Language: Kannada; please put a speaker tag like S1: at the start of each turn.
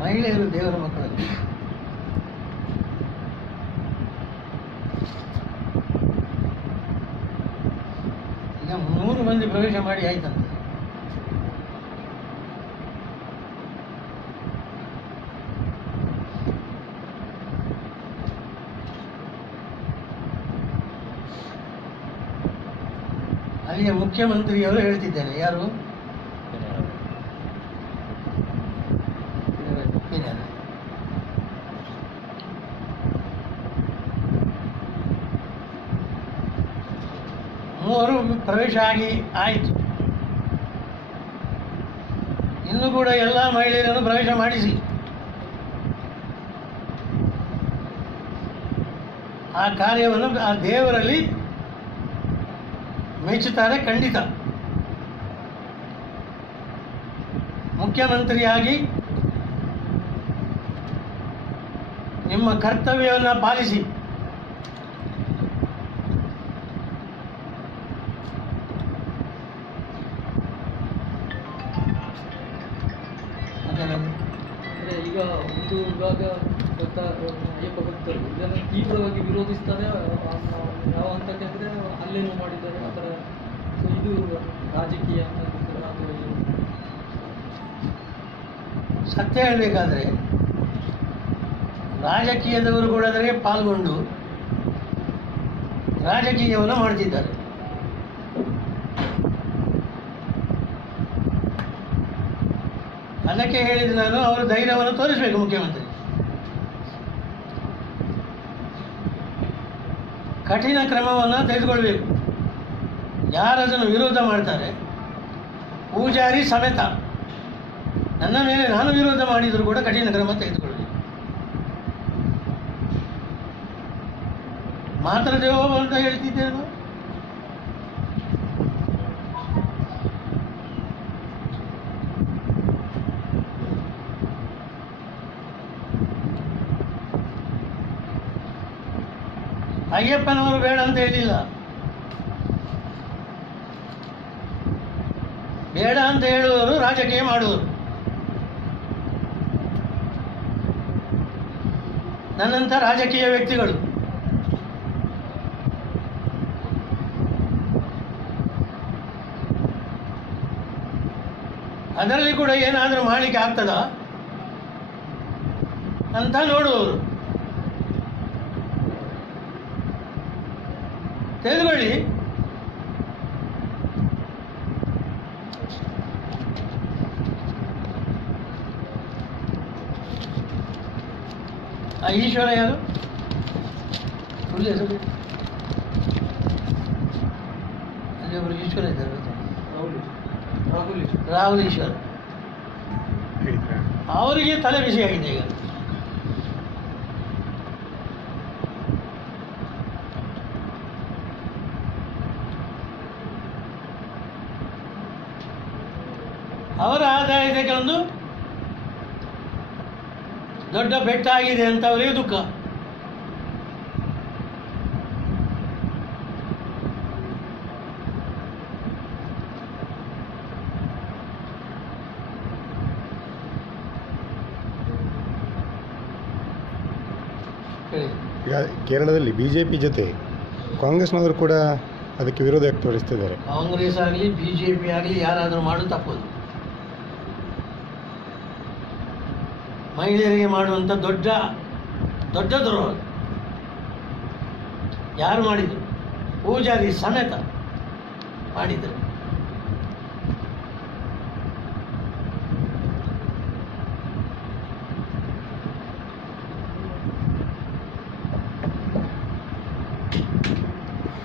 S1: ಮಹಿಳೆಯರು ದೇವರ ಮಕ್ಕಳಲ್ಲಿ. ಈಗ ಮೂರು ಮಂದಿ ಪ್ರವೇಶ ಮಾಡಿ ಆಯ್ತಂತೆ. ಅಲ್ಲಿಯ ಮುಖ್ಯಮಂತ್ರಿಯವರು ಹೇಳ್ತಿದ್ದಾರೆ. ಯಾರು? ಮೂವರು ಪ್ರವೇಶ ಆಗಿ ಆಯಿತು. ಇನ್ನು ಕೂಡ ಎಲ್ಲ ಮಹಿಳೆಯರನ್ನು ಪ್ರವೇಶ ಮಾಡಿಸಿ. ಆ ಕಾರ್ಯವನ್ನು ಆ ದೇವರಲ್ಲಿ ಮೆಚ್ಚುತ್ತಾರೆ ಖಂಡಿತ. ಮುಖ್ಯಮಂತ್ರಿಯಾಗಿ ನಿಮ್ಮ ಕರ್ತವ್ಯವನ್ನು ಪಾಲಿಸಿ ಮತ್ತೇನಾದ್ರು?
S2: ಅಂದ್ರೆ ಈಗ ಒಂದು ವಿಭಾಗ ಭಕ್ತ ಅಯ್ಯಪ್ಪ ಭಕ್ತರು. ಇದನ್ನು ತೀವ್ರವಾಗಿ ವಿರೋಧಿಸ್ತಾರೆ ಯಾವ ಹಂತಕ್ಕೆ ಅಂದರೆ ಹಲ್ಲೆನೂ ಮಾಡಿದ್ದಾರೆ, ಆ ಥರ. ಇದು ರಾಜಕೀಯ ಅಂತ
S1: ಸತ್ಯ ಹೇಳಬೇಕಾದ್ರೆ, ರಾಜಕೀಯದವರು ಕೂಡ ಅದರಲ್ಲಿ ಪಾಲ್ಗೊಂಡು ರಾಜಕೀಯವನ್ನು ಮಾಡ್ತಿದ್ದಾರೆ. ಅದಕ್ಕೆ ಹೇಳಿದ ನಾನು, ಅವರು ಧೈರ್ಯವನ್ನು ತೋರಿಸಬೇಕು ಮುಖ್ಯಮಂತ್ರಿ. ಕಠಿಣ ಕ್ರಮವನ್ನು ತೆಗೆದುಕೊಳ್ಬೇಕು. ಯಾರದನ್ನು ವಿರೋಧ ಮಾಡ್ತಾರೆ, ಪೂಜಾರಿ ಸಮೇತ, ನನ್ನ ಮೇಲೆ ನಾನು ವಿರೋಧ ಮಾಡಿದರೂ ಕೂಡ ಕಠಿಣ ಕ್ರಮ ತೆಗೆದುಕೊಳ್ಳಿ ಮಾತ್ರ ದೇವ ಅಂತ ಹೇಳ್ತಿದ್ದೇನು? ಅಯ್ಯಪ್ಪನವರು ಬೇಡ ಅಂತ ಹೇಳಿಲ್ಲ. ಬೇಡ ಅಂತ ಹೇಳುವವರು ರಾಜಕೀಯ ಮಾಡುವರು. ನನ್ನಂಥ ರಾಜಕೀಯ ವ್ಯಕ್ತಿಗಳು. ಅದರಲ್ಲಿ ಕೂಡ ಏನಾದರೂ ಮಾಡಲಿಕ್ಕೆ ಆಗ್ತದ? ಅಂತ ನೋಡುವವರು. ತೆಗೆದುಕೊಳ್ಳಿ ಆ ಈಶ್ವರ ಯಾರು ಫುಲ್ ಹೆಸರು ಅಲ್ಲಿ ಒಬ್ಬರು ಈಶ್ವರ ಇದ್ದಾರೆ ಗೊತ್ತಾ?
S2: ರಾಹುಲ್
S1: ರಾಹುಲ್ ಈಶ್ವರ್ ಅವರಿಗೆ ತಲೆ ಬಿಸಿಯಾಗಿದೆ ಈಗ ಅವರ ಆದಾಯಕ್ಕೆ ಒಂದು ದೊಡ್ಡ ಬೆಟ್ಟ ಆಗಿದೆ ಅಂತ ಅವರಿಗೆ ದುಃಖ. ಹೇಳಿ.
S3: ಈಗ ಕೇರಳದಲ್ಲಿ ಬಿ ಜೆ ಪಿ ಜೊತೆ ಕಾಂಗ್ರೆಸ್ನವರು ಕೂಡ ಅದಕ್ಕೆ ವಿರೋಧ ವ್ಯಕ್ತಪಡಿಸ್ತಿದ್ದಾರೆ.
S1: ಕಾಂಗ್ರೆಸ್ ಆಗಲಿ ಬಿ ಜೆ ಪಿ ಆಗಲಿ ಯಾರಾದರೂ ಮಾಡೋದು ತಪ್ಪದು. ಮಹಿಳೆಯರಿಗೆ ಮಾಡುವಂಥ ದೊಡ್ಡ ದೊಡ್ಡ ದ್ರೋಹ ಯಾರು ಮಾಡಿದರು? ಪೂಜಾರಿ ಸಮೇತ ಮಾಡಿದರು.